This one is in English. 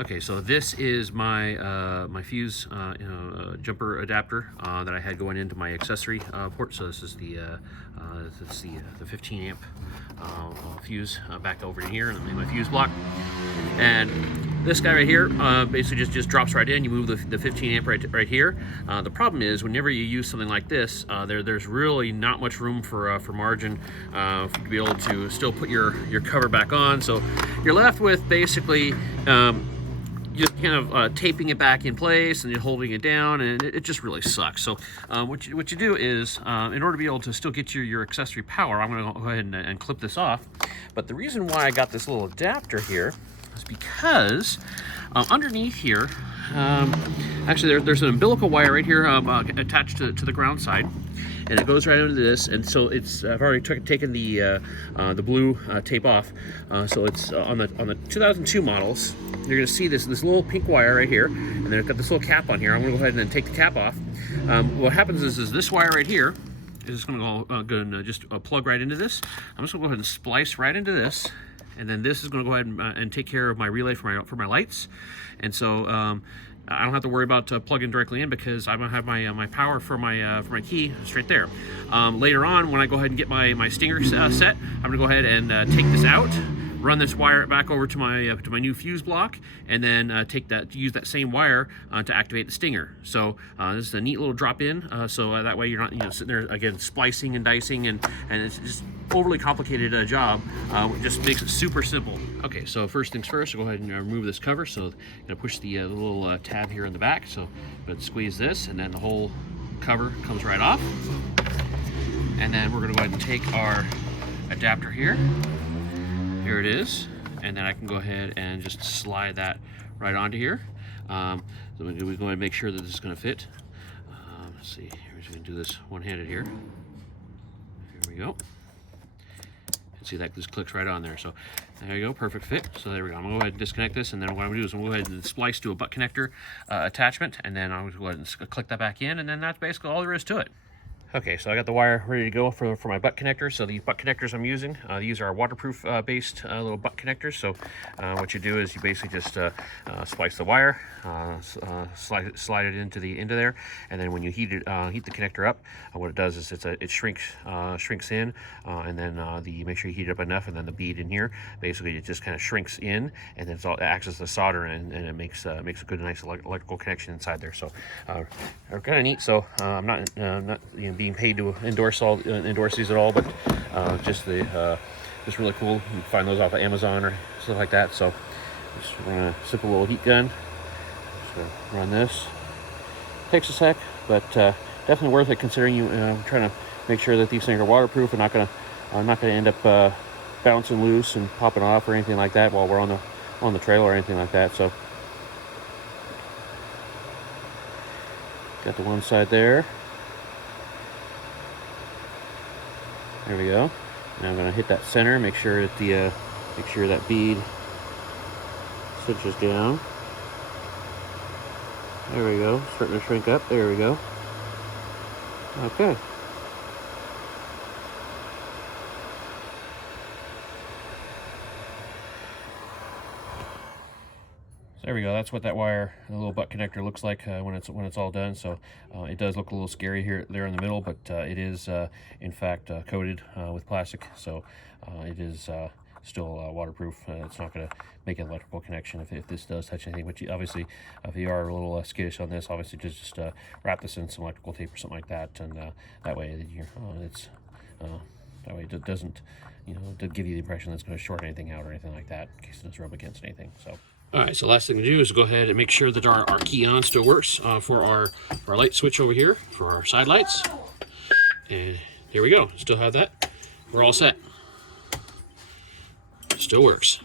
Okay, so this is my my fuse jumper adapter that I had going into my accessory port. So this is the 15 amp fuse back over in here in my fuse block. And this guy right here basically just drops right in. You move the 15 amp right here. The problem is whenever you use something like this, there's really not much room for margin to be able to still put your cover back on. So you're left with basically just kind of taping it back in place and you're holding it down, and it just really sucks. So what you do is, in order to be able to still get your accessory power, I'm going to go ahead and clip this off. But the reason why I got this little adapter here is because underneath here, actually there's an umbilical wire right here attached to the ground side, and it goes right into this. And so it's I've already taken the blue tape off, so it's on the 2002 models. You're going to see this little pink wire right here, and then it's got this little cap on here. I'm going to go ahead and then take the cap off. What happens is this wire right here is going to go just plug right into this. I'm just going to go ahead and splice right into this, and then this is going to go ahead and take care of my relay for my lights. And so I don't have to worry about plugging directly in, because I'm going to have my power for my key straight there. Later on, when I go ahead and get my stinger set, I'm going to go ahead and take this out, run this wire back over to my new fuse block, and then use that same wire to activate the stinger. So this is a neat little drop in, so that way you're not sitting there again splicing and dicing, and it's just overly complicated job. It just makes it super simple. Okay, so first things first, I'll go ahead and remove this cover. So I'm gonna push the little tab here in the back. So I'm gonna squeeze this, and then the whole cover comes right off. And then we're gonna go ahead and take our adapter here. Here it is, and then I can go ahead and just slide that right onto here. So we're going to make sure that this is going to fit. Let's see, we're just going to do this one-handed here. Here we go. And see that this clicks right on there. So there you go, perfect fit. So there we go. I'm going to go ahead and disconnect this, and then what I'm going to do is I'm going to go ahead and splice to a butt connector attachment, and then I'm going to go ahead and click that back in, and then that's basically all there is to it. Okay, so I got the wire ready to go for my butt connector. So the butt connectors I'm using, these are waterproof based little butt connectors. So what you do is you basically just splice the wire, slide it into there, and then when you heat the connector up, what it does is it shrinks in, and then make sure you heat it up enough, and then the bead in here, basically it just kind of shrinks in, and then it acts as the solder, and it makes a good, nice electrical connection inside there. So they're kind of neat. So I'm not being paid to endorse these at all, but just really cool. You can find those off of Amazon or stuff like that. So just run a simple little heat gun. Just run this. Takes a sec, but definitely worth it, considering you trying to make sure that these things are waterproof and not gonna end up bouncing loose and popping off or anything like that while we're on the trail or anything like that. So got the one side there. There we go. Now I'm going to hit that center, make sure that that bead cinches down. There we go. Starting to shrink up. There we go. Okay. So there we go. That's what that wire, the little butt connector, looks like when it's all done. So it does look a little scary there in the middle, but it is in fact coated with plastic, so it is still waterproof. It's not going to make an electrical connection if this does touch anything. But obviously, if you are a little skittish on this, obviously just wrap this in some electrical tape or something like that, and that way it doesn't give you the impression that it's going to short anything out or anything like that, in case it does rub against anything. So. All right, so last thing to do is go ahead and make sure that our key on still works for our light switch over here for our side lights. And here we go. Still have that. We're all set. Still works.